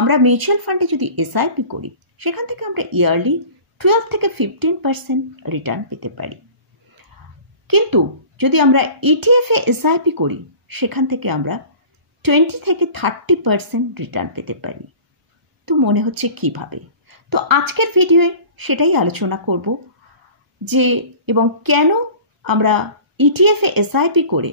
আমরা মিউচুয়াল ফান্ডে যদি এসআইপি করি সেখান থেকে আমরা ইয়ারলি 12 থেকে 15% রিটার্ন পেতে পারি। কিন্তু যদি আমরা ইটিএফে এসআইপি করি সেখান থেকে আমরা 20 থেকে 30% রিটার্ন পেতে পারি। তো মনে হচ্ছে কিভাবে? তো আজকের ভিডিওয়ে সেটাই আলোচনা করব যে এবং কেন আমরা ইটিএফে এসআইপি করে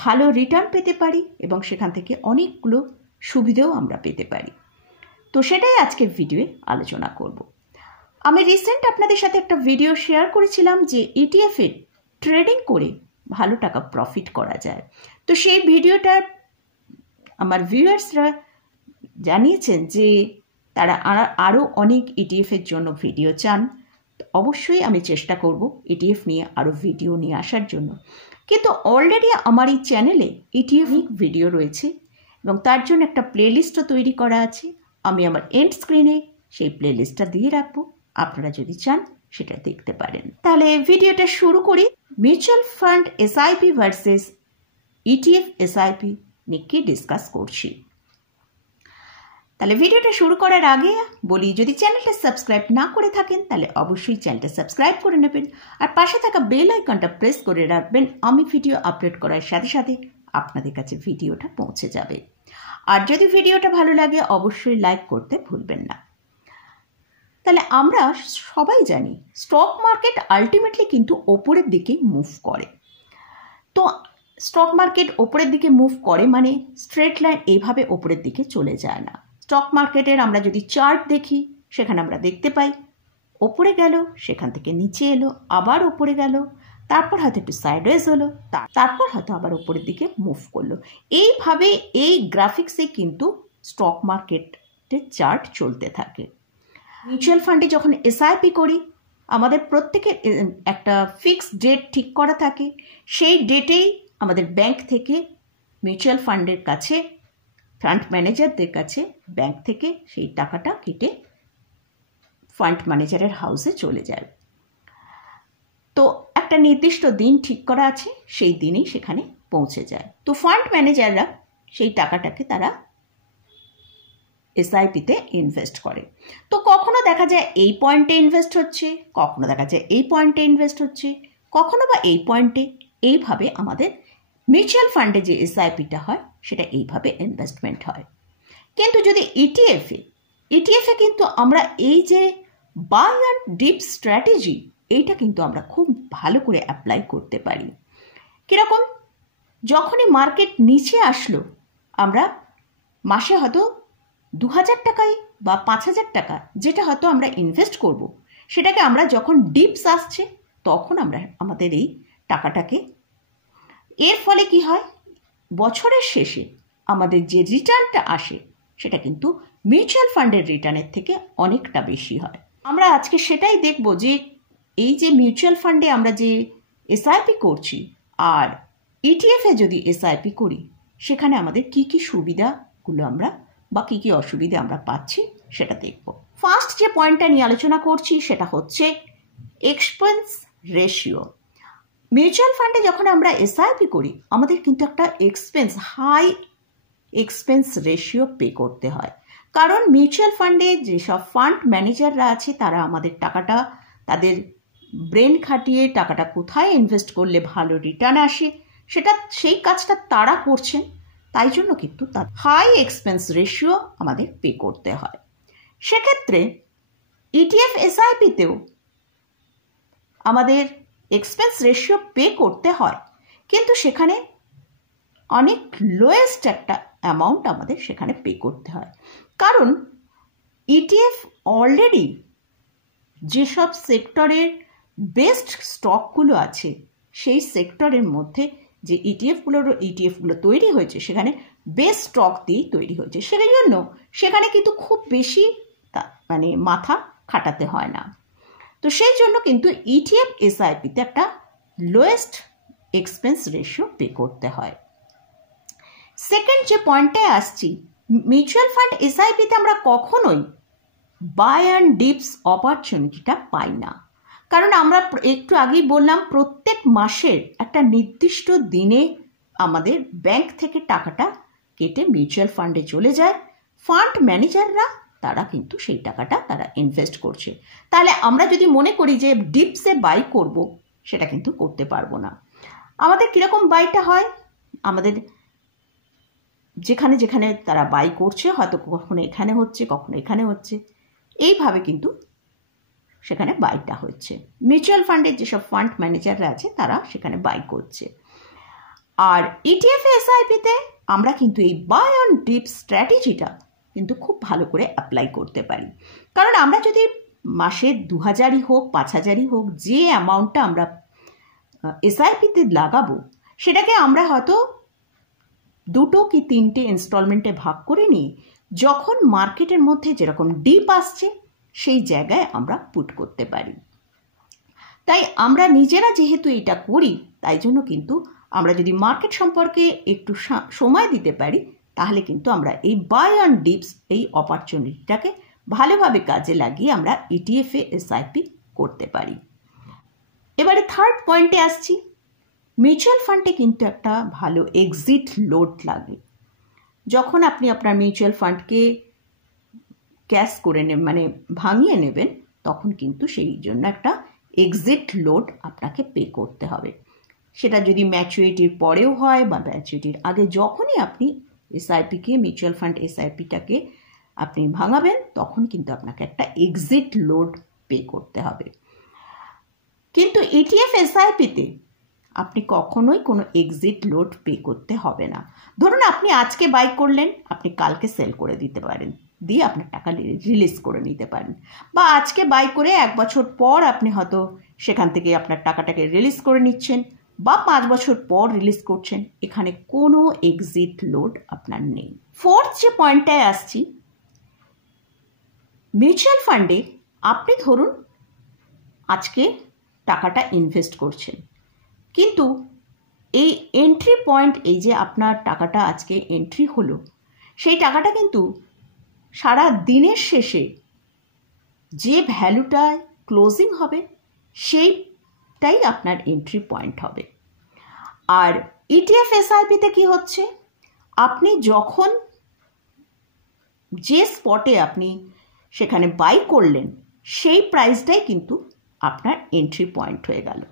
ভালো রিটার্ন পেতে পারি এবং সেখান থেকে অনেকগুলো সুবিধাও আমরা পেতে পারি। তো সেটাই আজকের ভিডিওয়ে আলোচনা করব। আমি রিসেন্ট আপনাদের সাথে একটা ভিডিও শেয়ার করেছিলাম যে ইটিএফে ট্রেডিং করে ভালো টাকা প্রফিট করা যায়। তো সেই ভিডিওটা আমার ভিউয়ার্সরা জানিয়েছেন যে তারা আরও অনেক ইটিএফের জন্য ভিডিও চান। অবশ্যই আমি চেষ্টা করব ইটিএফ নিয়ে আরও ভিডিও নিয়ে আসার জন্য। কিন্তু অলরেডি আমার এই চ্যানেলে ইটিএফ ভিডিও রয়েছে এবং তার জন্য একটা প্লেলিস্টও তৈরি করা আছে। আমি আমার এন্ড স্ক্রিনে সেই প্লেলিস্টটা দিয়ে রাখবো, আপনারা যদি চান সেটা দেখতে পারেন। তাহলে ভিডিওটা শুরু করি। Mutual fund SIP versus ETF SIP নিয়ে কি ডিসকাস করছি। তাহলে ভিডিওটা শুরু করার আগে বলি, যদি চ্যানেলটা সাবস্ক্রাইব না করে থাকেন তাহলে অবশ্যই চ্যানেলটা সাবস্ক্রাইব করে নেবেন আর পাশে থাকা বেল আইকনটা প্রেস করে রাখবেন। আমি ভিডিও আপলোড করার সাথে সাথে আপনাদের কাছে ভিডিওটা পৌঁছে যাবে। আর যদি ভিডিওটা ভালো লাগে অবশ্যই লাইক করতে ভুলবেন না। তাহলে আমরা সবাই জানি স্টক মার্কেট আলটিমেটলি কিন্তু ওপরের দিকে মুভ করে। তো স্টক মার্কেট ওপরের দিকে মুভ করে মানে স্ট্রেট লাইন এইভাবে ওপরের দিকে চলে যায় না। স্টক মার্কেটের আমরা যদি চার্ট দেখি সেখানে আমরা দেখতে পাই ওপরে গেল, সেখান থেকে নিচে এলো, আবার ওপরে গেল, তারপর হয়তো একটু সাইডওয়েজ হলো, তারপর হয়তো আবার ওপরের দিকে মুভ করলো। এইভাবে এই গ্রাফিক্সে কিন্তু স্টক মার্কেটের চার্ট চলতে থাকে। মিউচুয়াল ফান্ডে যখন এসআইপি করি আমাদের প্রত্যেকের একটা ফিক্সড ডেট ঠিক করা থাকে। সেই ডেটেই আমাদের ব্যাংক থেকে মিউচুয়াল ফান্ডের কাছে, ফান্ড ম্যানেজারদের কাছে ব্যাংক থেকে সেই টাকাটা কেটে ফান্ড ম্যানেজারের হাউসে চলে যায়। তো একটা নির্দিষ্ট দিন ঠিক করা আছে, সেই দিনেই সেখানে পৌঁছে যায়। তো ফান্ড ম্যানেজাররা সেই টাকাটাকে তারা এসআইপিতে ইনভেস্ট করে। তো কখনো দেখা যায় এই পয়েন্টে ইনভেস্ট হচ্ছে, কখনো দেখা যায় এই পয়েন্টে ইনভেস্ট হচ্ছে, কখনো বা এই পয়েন্টে। এইভাবে আমাদের মিউচুয়াল ফান্ডে যে এসআইপিটা হয় সেটা এইভাবে ইনভেস্টমেন্ট হয়। কিন্তু যদি ইটিএফে কিন্তু আমরা এই যে বাই অ্যান্ড ডিপ স্ট্র্যাটেজি, এইটা কিন্তু আমরা খুব ভালো করে অ্যাপ্লাই করতে পারি। কীরকম? যখনই মার্কেট নিচে আসলো আমরা মাসে হয়তো 2000 টাকায় বা 5000 টাকা যেটা হয়তো আমরা ইনভেস্ট করব, সেটাকে আমরা যখন ডিপস আসছে তখন আমরা আমাদের এই টাকাটাকে, এর ফলে কি হয়, বছরের শেষে আমাদের যে রিটার্নটা আসে সেটা কিন্তু মিউচুয়াল ফান্ডের রিটার্নের থেকে অনেকটা বেশি হয়। আমরা আজকে সেটাই দেখব যে এই যে মিউচুয়াল ফান্ডে আমরা যে এসআইপি করছি আর ইটিএফে যদি এসআইপি করি সেখানে আমাদের কি কি সুবিধাগুলো আমরা বা কী কী অসুবিধা আমরা পাচ্ছি সেটা দেখব। ফার্স্ট যে পয়েন্টটা নিয়ে আলোচনা করছি সেটা হচ্ছে এক্সপেন্স রেশিও। মিউচুয়াল ফান্ডে যখন আমরা এসআইপি করি আমাদের কিন্তু একটা হাই এক্সপেন্স রেশিও পে করতে হয়। কারণ মিউচুয়াল ফান্ডে যেসব ফান্ড ম্যানেজাররা আছে তারা আমাদের টাকাটা, তাদের ব্রেন খাটিয়ে টাকাটা কোথায় ইনভেস্ট করলে ভালো রিটার্ন আসে সেই কাজটা তারা করছেন। তাই জন্য কিন্তু তার হাই এক্সপেন্স রেশিও আমাদের পে করতে হয়। সেক্ষেত্রে ইটিএফ এসআইপিতেও আমাদের এক্সপেন্স রেশিও পে করতে হয়, কিন্তু সেখানে অনেক লোয়েস্ট একটা অ্যামাউন্ট আমাদের সেখানে পে করতে হয়। কারণ ইটিএফ অলরেডি যেসব সেক্টরের বেস্ট স্টকগুলো আছে সেই সেক্টরের মধ্যে যে ইটিএফগুলো তৈরি হয়েছে সেখানে বেস্ট স্টক দিয়েই তৈরি হয়েছে। সেই জন্য সেখানে কিন্তু খুব বেশি মানে মাথা খাটাতে হয় না। তো সেই জন্য কিন্তু ইটিএফ এসআইপিতে একটা লোয়েস্ট এক্সপেন্স রেশিও পে করতে হয়। সেকেন্ড যে পয়েন্টে আসছি, মিউচুয়াল ফান্ড এসআইপিতে আমরা কখনোই বাই অ্যান্ড ডিপস অপরচুনিটিটা পাই না। কারণ আমরা একটু আগেই বললাম প্রত্যেক মাসের একটা নির্দিষ্ট দিনে আমাদের ব্যাংক থেকে টাকাটা কেটে মিউচুয়াল ফান্ডে চলে যায়। ফান্ড ম্যানেজাররা তারা কিন্তু সেই টাকাটা তারা ইনভেস্ট করছে। তাহলে আমরা যদি মনে করি যে ডিপসে বাই করব, সেটা কিন্তু করতে পারবো না। আমাদের কীরকম বাইটা হয়, আমাদের যেখানে যেখানে তারা বাই করছে, হয়তো কখনো এখানে হচ্ছে, কখনো এখানে হচ্ছে, এইভাবে কিন্তু সেখানে বাইটা হচ্ছে। মিউচুয়াল ফান্ডের যেসব ফান্ড ম্যানেজাররা আছে তারা সেখানে বাই করছে। আর ইটিএফ এসআইপিতে আমরা কিন্তু এই বাই অন ডিপ স্ট্র্যাটেজিটা কিন্তু খুব ভালো করে অ্যাপ্লাই করতে পারি। কারণ আমরা যদি মাসে 2000ই হোক 5000ই হোক, যে অ্যামাউন্টটা আমরা এসআইপিতে লাগাবো, সেটাকে আমরা হয়তো 2 কি 3টে ইনস্টলমেন্টে ভাগ করে নিয়ে যখন মার্কেটের মধ্যে যেরকম ডিপ আসছে সেই জায়গায় আমরা পুট করতে পারি। তাই আমরা নিজেরা যেহেতু এটা করি, তাই জন্য কিন্তু আমরা যদি মার্কেট সম্পর্কে একটু সময় দিতে পারি, তাহলে কিন্তু আমরা এই বাই অন ডিপস এই অপরচুনিটিটাকে ভালোভাবে কাজে লাগিয়ে আমরা ইটিএফে এসআইপি করতে পারি। এবারে থার্ড পয়েন্টে আসছি। মিউচুয়াল ফান্ডে কিন্তু একটা ভালো এক্সিট লোড লাগে। যখন আপনি আপনার মিউচুয়াল ফান্ডকে ক্যাশ করে মানে ভাঙিয়ে নেবেন, তখন কিন্তু সেই জন্য একটা এক্সিট লোড আপনাকে পে করতে হবে। সেটা যদি ম্যাচুরিটির পরেও হয় বা ম্যাচুরিটির আগে, যখনই আপনি এসআইপিকে মিউচুয়াল ফান্ড এসআইপিটাকে আপনি ভাঙাবেন, তখন কিন্তু আপনাকে একটা এক্সিট লোড পে করতে হবে। কিন্তু ইটিএফ এসআইপিতে আপনি কখনোই কোনো এক্সিট লোড পে করতে হবে না। ধরুন আপনি আজকে বাই করলেন, আপনি কালকে সেল করে দিতে পারেন, দিয়ে আপনার টাকা রিলিজ করে নিতে পারেন। বা আজকে বাই করে 1 বছর পর আপনি হয়তো সেখান থেকে আপনার টাকাটাকে রিলিজ করে নিচ্ছেন, বা 5 বছর পর রিলিজ করছেন। এখানে কোনো এক্সিট লোড আপনার নেই। ফোর্থ যে পয়েন্টটায় আসছি, মিউচুয়াল ফান্ডে আপনি ধরুন আজকে টাকাটা ইনভেস্ট করছেন, কিন্তু এই এন্ট্রি পয়েন্ট, এই যে আপনার টাকাটা আজকে এন্ট্রি হলো, সেই টাকাটা কিন্তু সারা দিনের শেষে যে ভ্যালুটায় ক্লোজিং হবে সেইটাই আপনার এন্ট্রি পয়েন্ট হবে। আর ইটিএফ এসআইপিতে কি হচ্ছে, আপনি যখন যে স্পটে আপনি সেখানে বাই করলেন, সেই প্রাইসটাই কিন্তু আপনার এন্ট্রি পয়েন্ট হয়ে গেল।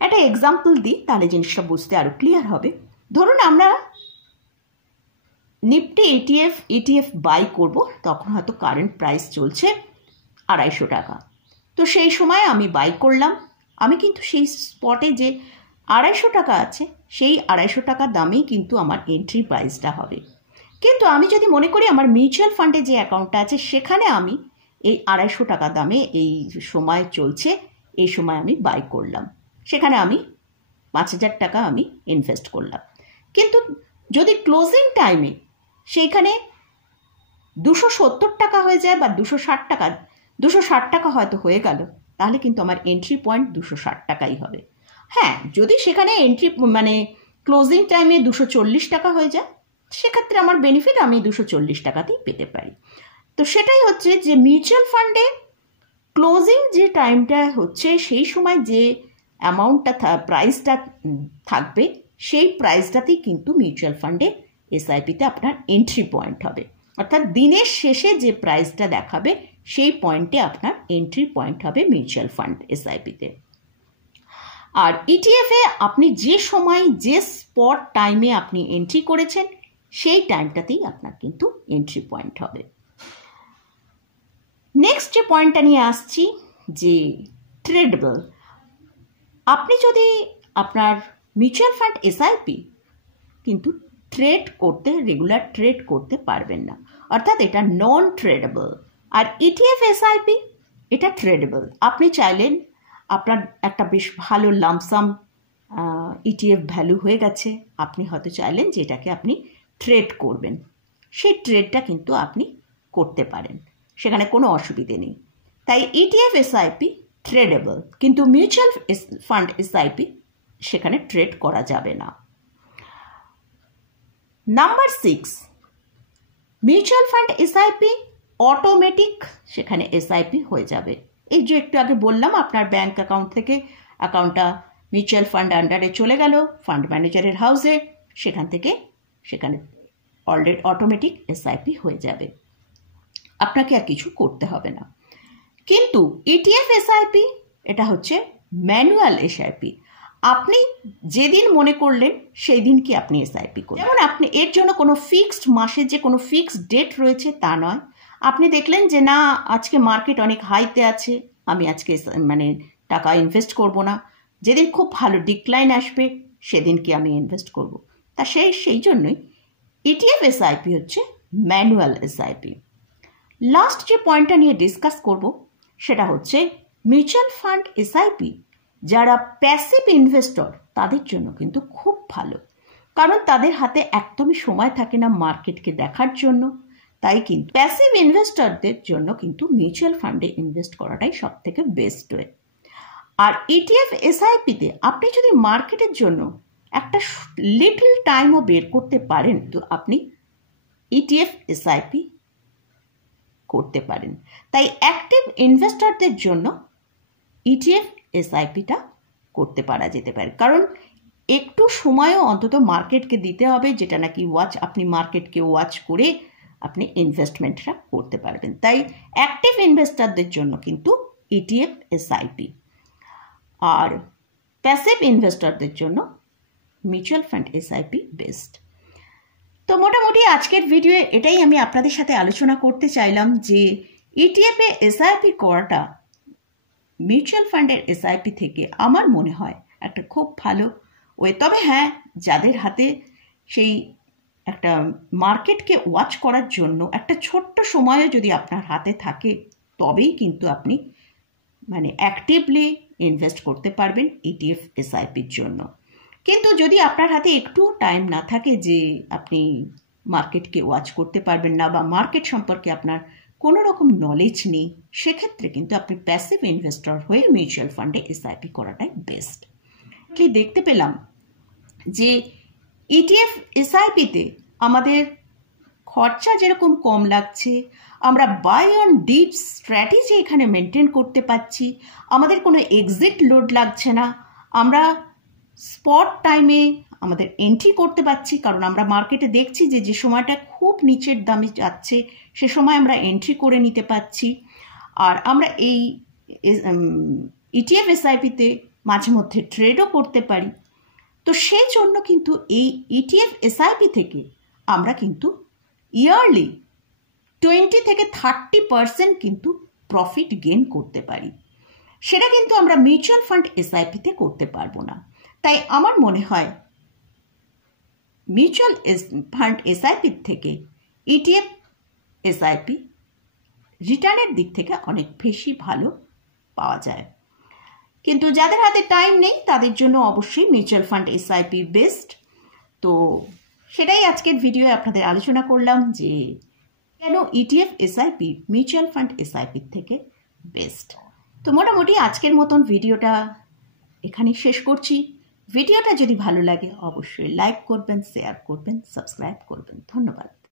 একটা এক্সাম্পল দিই, তাহলে জিনিসটা বুঝতে আরও ক্লিয়ার হবে। ধরুন আমরা নিফটি ইটিএফ বাই করব, তখন হয়তো কারেন্ট প্রাইস চলছে 250 টাকা। তো সেই সময় আমি বাই করলাম, আমি কিন্তু সেই স্পটে যে 250 টাকা আছে, সেই 250 টাকা দামেই কিন্তু আমার এন্ট্রি প্রাইসটা হবে। কিন্তু আমি যদি মনে করি আমার মিউচুয়াল ফান্ডে যে অ্যাকাউন্টটা আছে, সেখানে আমি এই 250 টাকা দামে এই সময় চলছে, এই সময় আমি বাই করলাম, সেখানে আমি 5000 টাকা আমি ইনভেস্ট করলাম। কিন্তু যদি ক্লোজিং টাইমে সেইখানে 270 টাকা হয়ে যায় বা 260 টাকা হয়তো হয়ে গেল, তাহলে কিন্তু আমার এন্ট্রি পয়েন্ট 260 টাকাই হবে। হ্যাঁ, যদি সেখানে এন্ট্রি মানে ক্লোজিং টাইমে 240 টাকা হয়ে যায়, সেক্ষেত্রে আমার বেনিফিট আমি 240 টাকাতেই পেতে পারি। তো সেটাই হচ্ছে যে মিউচুয়াল ফান্ডে ক্লোজিং যে টাইমটা হচ্ছে, সেই সময় যে অ্যামাউন্টটা প্রাইসটা থাকবে, সেই প্রাইসটাতেই কিন্তু মিউচুয়াল ফান্ডে এসআইপিতে আপনার এন্ট্রি পয়েন্ট হবে। অর্থাৎ দিনের শেষে যে প্রাইসটা দেখাবে, সেই পয়েন্টে আপনার এন্ট্রি পয়েন্ট হবে মিউচুয়াল ফান্ড এসআইপিতে। আর ইটিএফে আপনি যে সময় যে স্পট টাইমে আপনি এন্ট্রি করেছেন, সেই টাইমটাতেই আপনার কিন্তু এন্ট্রি পয়েন্ট হবে। নেক্সট যে পয়েন্টটা নিয়ে আসছি, যে ট্রেডেবল। আপনি যদি আপনার মিউচুয়াল ফান্ড এসআইপি কিন্তু রেগুলার ট্রেড করতে পারবেন না, অর্থাৎ এটা নন ট্রেডেবল। আর ইটিএফ এসআইপি এটা ট্রেডেবল। আপনি চাইলেন আপনার একটা বেশ ভালো লামসাম ইটিএফ ভ্যালু হয়ে গেছে, আপনি হয়তো চাইলেন যে এটাকে আপনি ট্রেড করবেন, সেই ট্রেডটা কিন্তু আপনি করতে পারেন, সেখানে কোনো অসুবিধে নেই। তাই ইটিএফ এসআইপি ট্রেডেবল, কিন্তু মিউচুয়াল ফান্ড এসআইপি সেখানে ট্রেড করা যাবে না। Number 6, mutual fund SIP automatic সেখানে এসআইপি হয়ে যাবে। এই যে একটু আগে বললাম, আপনার ব্যাংক অ্যাকাউন্ট থেকে অ্যাকাউন্টটা মিউচুয়াল ফান্ড আন্ডারে চলে গেল ফান্ড ম্যানেজারের হাউসে, সেখানে অলরেডি অটোমেটিক এসআইপি হয়ে যাবে। আপনাকে আর কিছু করতে হবে না। কিন্তু ইটিএফ এসআইপি এটা হচ্ছে ম্যানুয়াল এসআইপি। আপনি যেদিন মনে করলেন সেই দিনকে আপনি এসআইপি করুন। যেমন আপনি এর জন্য কোনো ফিক্সড মাসের যে কোনো ফিক্সড ডেট রয়েছে তা নয়। আপনি দেখলেন যে না, আজকে মার্কেট অনেক হাইতে আছে, আমি আজকে টাকা ইনভেস্ট করব না, যেদিন খুব ভালো ডিক্লাইন আসবে সেদিনকে আমি ইনভেস্ট করব। তা সেই জন্যই ইটিএফ এসআইপি হচ্ছে ম্যানুয়াল এসআইপি। লাস্ট যে পয়েন্টটা নিয়ে ডিসকাস করব সেটা হচ্ছে মিউচুয়াল ফান্ড এসআইপি। যারা প্যাসিভ ইনভেস্টর তাদের জন্য কিন্তু খুব ভালো, কারণ তাদের হাতে একদমই সময় থাকে না মার্কেটকে দেখার জন্য। তাই কিন্তু প্যাসিভ ইনভেস্টরদের জন্য কিন্তু মিউচুয়াল ফান্ডে ইনভেস্ট করাটাই সব থেকে বেস্ট ওয়ে। আর ইটিএফ এসআইপিতে আপনি যদি মার্কেটের জন্য একটা লিটল টাইমও বের করতে পারেন তো আপনি ইটিএফ এসআইপি করতে পারেন। তাই অ্যাক্টিভ ইনভেস্টরদের জন্য ইটিএফ এসআইপিটা করতে পারা যেতে পারে, কারণ একটু সময়ও অন্তত মার্কেটকে দিতে হবে, যেটা নাকি আপনি মার্কেটকে ওয়াচ করে আপনি ইনভেস্টমেন্টটা করতে পারবেন। তাই অ্যাক্টিভ ইনভেস্টরদের জন্য কিন্তু ইটিএফ এসআইপি, আর প্যাসিভ ইনভেস্টরদের জন্য মিউচুয়াল ফান্ড এসআইপি বেস্ট। তো মোটামুটি আজকের ভিডিও এটাই আমি আপনাদের সাথে আলোচনা করতে চাইলাম যে ইটিএফে এসআইপি করাটা মিউচুয়াল ফান্ডের এসআইপি থেকে আমার মনে হয় একটা খুব ভালো ওয়ে। তবে হ্যাঁ, যাদের হাতে সেই একটা মার্কেটকে ওয়াচ করার জন্য একটা ছোট্ট সময়ও যদি আপনার হাতে থাকে তবেই কিন্তু আপনি অ্যাক্টিভলি ইনভেস্ট করতে পারবেন ইটিএফ এসআইপির জন্য। কিন্তু যদি আপনার হাতে একটু টাইম না থাকে যে আপনি মার্কেটকে ওয়াচ করতে পারবেন না বা মার্কেট সম্পর্কে আপনার কোনো রকম নলেজ নেই, সেক্ষেত্রে কিন্তু আপনি প্যাসিভ ইনভেস্টর হয়ে মিউচুয়াল ফান্ডে এসআইপি করাটাই বেস্ট। দেখতে পেলাম যে ইটিএফ এসআইপিতে আমাদের খরচা যেরকম কম লাগছে, আমরা বাই অন ডিপ স্ট্র্যাটেজি এখানে মেনটেন করতে পারছি, আমাদের কোনো এক্সিট লোড লাগছে না, আমরা স্পট টাইমে আমাদের এন্ট্রি করতে পারছি, কারণ আমরা মার্কেটে দেখছি যে সময়টা খুব নিচের দামে যাচ্ছে সে সময় আমরা এন্ট্রি করে নিতে পারছি। আর আমরা এই ইটিএফ এসআইপিতে মাঝে মধ্যে ট্রেডও করতে পারি। তো সেই জন্য কিন্তু এই ইটিএফ এসআইপি থেকে আমরা কিন্তু ইয়ারলি 20 থেকে 30% কিন্তু প্রফিট গেইন করতে পারি। সেটা কিন্তু আমরা মিউচুয়াল ফান্ড এসআইপিতে করতে পারবো না। তাই আমার মনে হয় মিউচুয়াল ফান্ড এসআইপির থেকে ইটিএফ এসআইপি রিটার্নের দিক থেকে অনেক বেশি ভালো পাওয়া যায়। কিন্তু যাদের হাতে টাইম নেই তাদের জন্য অবশ্যই মিউচুয়াল ফান্ড এসআইপি বেস্ট। তো সেটাই আজকের ভিডিওয়ে আপনাদের আলোচনা করলাম যে কেন ইটিএফ এসআইপি মিউচুয়াল ফান্ড এসআইপির থেকে বেস্ট। তো মোটামুটি আজকের মতন ভিডিওটা এখানেই শেষ করছি। ভিডিওটা যদি ভালো লাগে অবশ্যই লাইক করবেন, শেয়ার করবেন, সাবস্ক্রাইব করবেন। ধন্যবাদ।